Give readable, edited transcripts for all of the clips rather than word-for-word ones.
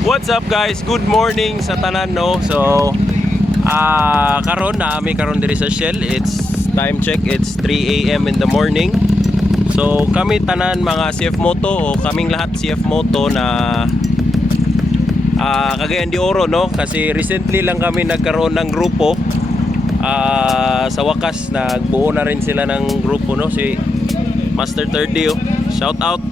What's up guys? Good morning sa tanan no. So karon na ami karon diri sa Shell. It's time check. It's 3 AM in the morning. So kami tanan mga CF Moto o kaming lahat CF Moto na Cagayan de Oro no, kasi recently lang kami nagkaroon ng grupo. Sa wakas nagbuo na rin sila ng grupo no, si Master 30 shout out.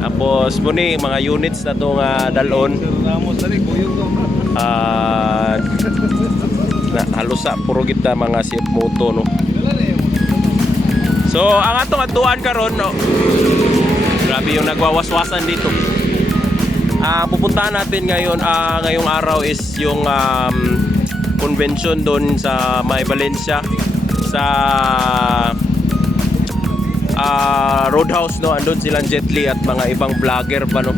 Tapos muni mga units na itong dalon na halusa puro kita mga CF Moto no. So ang atong atuan karon no, grabe yung nagwawaswasan dito. Pupuntahan natin ngayon ngayong araw is yung convention doon sa May Valencia sa Roadhouse no, andun silang Jet Li at mga ibang vlogger pa no.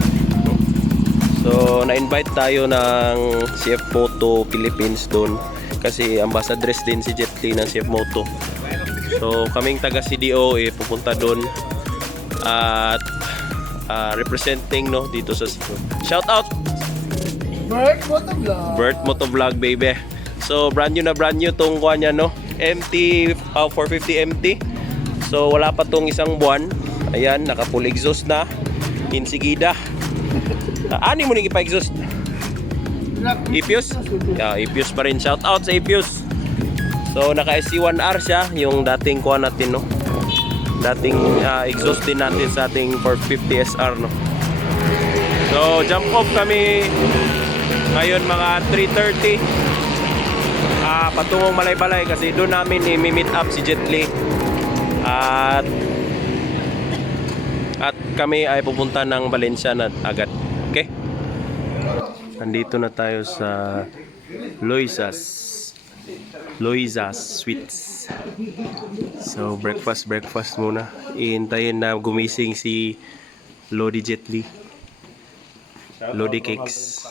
So na-invite tayo ng CF Moto Philippines doon kasi ambassadress din si Jet Li ng CF Moto. So kaming taga CDO pupunta doon at representing no dito sa shout out Bert Motovlog baby. So brand new tong kuha niya no, MT 450 MT. So wala pa tong isang buwan. Ayan, naka full exhaust na. Insigida. Ani mo ning ipa-exhaust? Ipius? Yeah, Ipius pa rin. Shout out sa Ipius. So naka SC1R siya, yung dating kuha natin no. Dating exhaust din natin sa ating 450 SR no. So jump off kami ngayon mga 3:30. Patungong Malaybalay kasi doon namin i-meet up si Jet Li. At kami ay pupunta ng Valencia na agad. Okay? Nandito na tayo sa Loiza's Sweets. So breakfast muna. Iintayin na gumising si Lodi Jet Li. Lodi Cakes.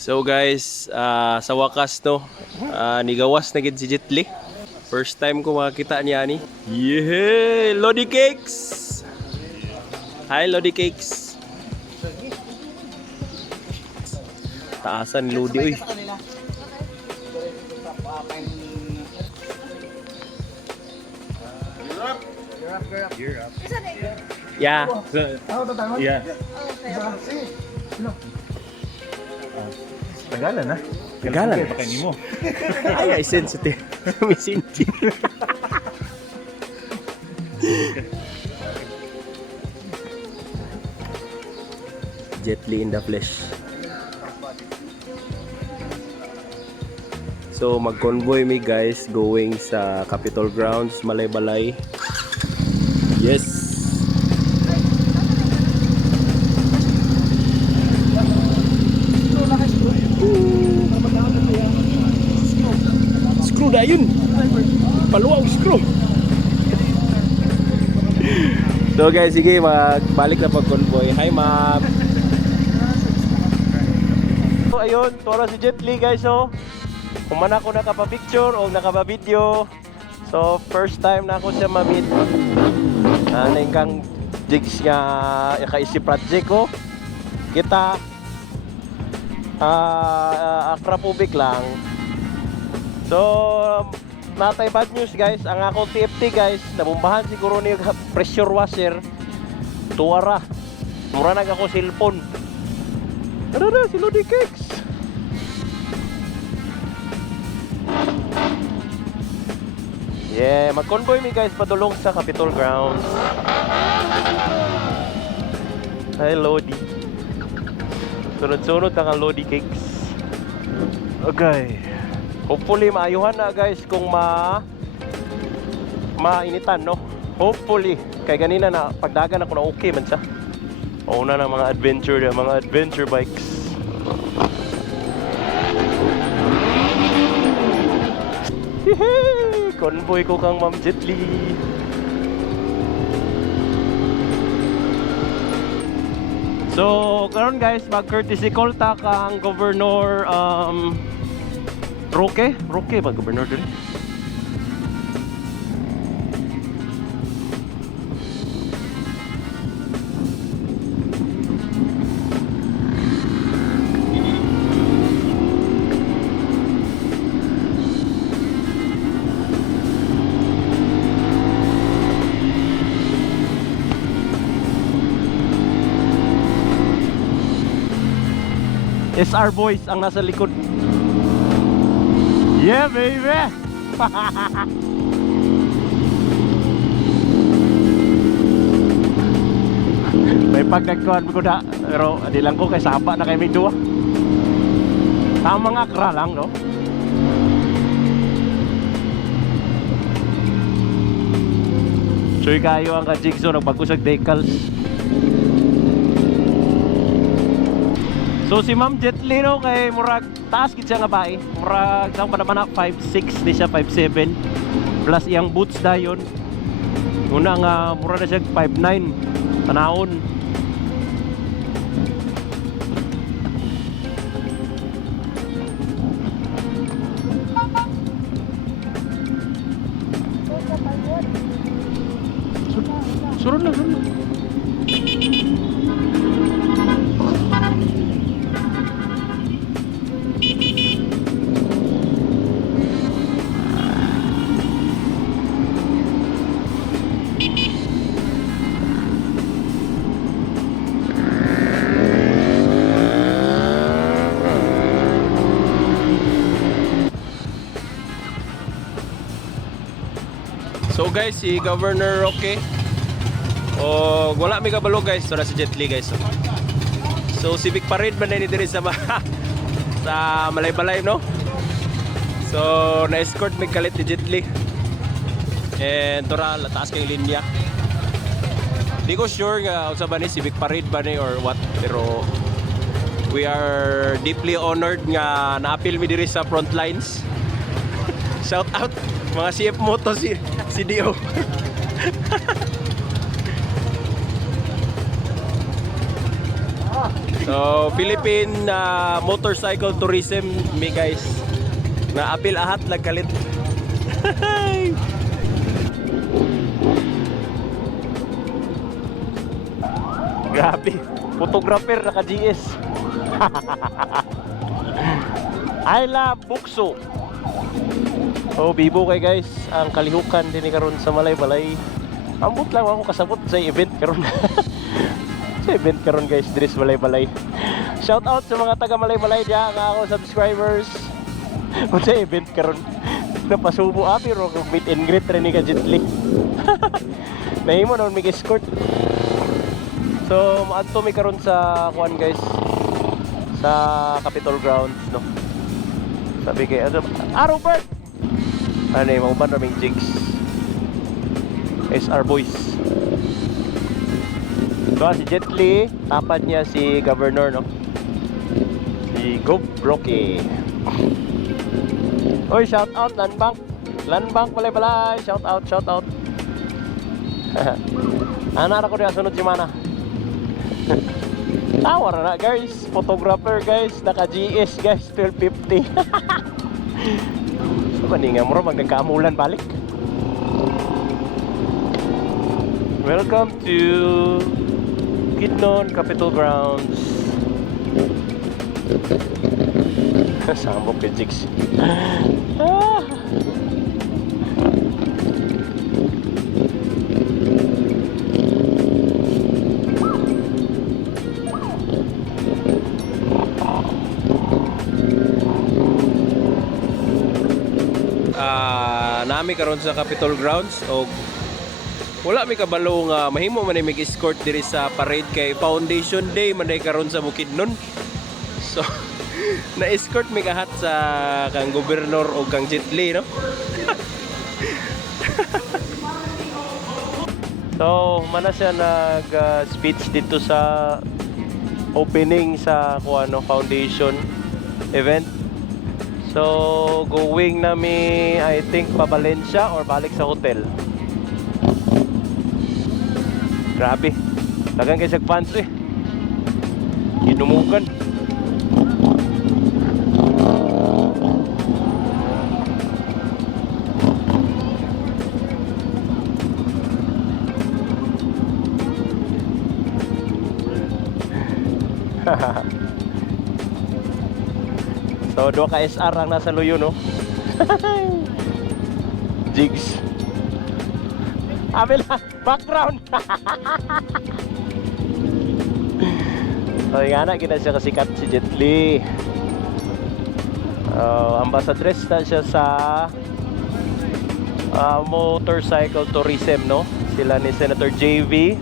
So guys, sa wakas no, nigawas na gid si Jet Li. First time ko makakita niya ni. Yeah, Lodi Cakes. Hi Lodi Cakes. Taasan ni Lodi uy. Europe. Yeah. Yeah. Tagalan na. Tagalan. Pakai mo. Ay, sensitive. Misinti. Jet Li in the flesh. So mag-convoy me guys going sa Capitol Grounds, Malaybalay. Yes. Screw na yun. Paluwag screw. So guys, sige magbalik na pag-convoy. Hi ma'am. So ayun, toro si Jet Li guys oh. Kuman ako nakapa-picture o nakapa-video. So first time na ako siya ma-meet. Naning kang jigs nga kaisip project ko. Kita akrapubik lang. So natay bad news guys. Ang akong TFT guys, nabumbahan siguro ni pressure washer. Tuwara. Mura na ako cellphone. Tara si Lodi Cakes. Yeah, mag-convoy mi guys padulong sa Capitol Grounds. Hi Lodi. Sunod-sunod ang Lodi Cakes. Okay. Hopefully maayuhan na guys kung mainitan no. Hopefully kay ganina na pagdagan ako na okay man siya. Una ng mga adventure bikes. Hehe, convoy ko kang Ma'am Jet Li. So, karon guys, mag-courtesy call ta kang Governor Roque ba Governor din? SR boys ang nasa likod. Yeah, baby. May pagkagkuhan ko na, pero di lang ko kay saba na kay may duwa. Tamang akra lang, no? Choy kayo ang ka-jigsaw nagpagkusag decals. So si Ma'am Jetly, no, kay murag taas gid siya nga bae. Murag sang panamana 5'6", di siya 5'7". Plus iyang boots dayon. Una nga mura na siya 5'9". Tanawon. Surun lang, surun lang. So guys, si Governor Roque. Oh, wala mi kabalo guys, so na si Jetly guys. So civic parade man ni diri sa sa Malaybalay, no? So na-escort mi kalit ni Jetly. And tora taas kay linya. Di ko sure nga unsa ba ni civic parade ba ni or what, pero we are deeply honored nga naapil mi diri sa front lines. Shout out mga CF Moto si Dio. So Philippine motorcycle tourism mi guys. Na apil ahat lagkalit. Grabe, photographer naka GS. I love Bukso. So bibo kay guys ang kalihukan din karon sa Malaybalay. Ambot lang ako kasabot sa event karon. Sa event karon guys diri sa Malaybalay. Shout out sa mga taga Malaybalay diha nga ako subscribers. Sa event karon napasubo abi ro meet and greet rin ni ka Jetly. Nahimo na mig escort. So maadto mi karon sa kuan guys sa Capitol Grounds, no. Sabi kay Robert. Ano yung mga raming jigs. SR boys. So si Jetly, tapat niya si Governor, no? Si Gov Roque. Oy, shout out Landbank. Landbank Malaybalay, shout out, shout out. Anak ko diya sunod si Mana. Tawar na guys, photographer guys, naka GS guys, 1250. So nga mo magkakaamulan balik. Welcome to Kidnon Capitol Grounds. Sambok kay Jigs. Nami karon sa Capitol Grounds o wala mi kabalo nga mahimo man mig escort diri sa parade kay Foundation Day man karon sa Bukidnon. So na-escort mi kahat sa kang gobernador o kang Jetly, no? So mana siya nag-speech dito sa opening sa kuano foundation event. So going nami I think pa Valencia or balik sa hotel. Grabe, dagang kay sag fans eh. Inumugan. So, dua ka SR ang nasa luyo, no? Jigs. Abel, background. So nga na, kita siya kasikat si Jet Li. Ambassadress na siya sa motorcycle tourism, no? Sila ni Senator JV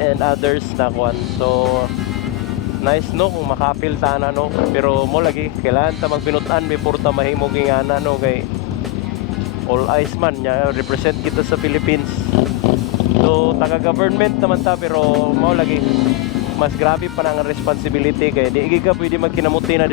and others na kwan. So nice, no, kung makapil sana, no, pero mo lagi kailangan ta magpinutan before ta mahimong ingana, no, kay all eyes man nya represent kita sa Philippines. So taga government naman ta, pero mo lagi mas grabe pa nang responsibility kay di ka pwede magkinamuti na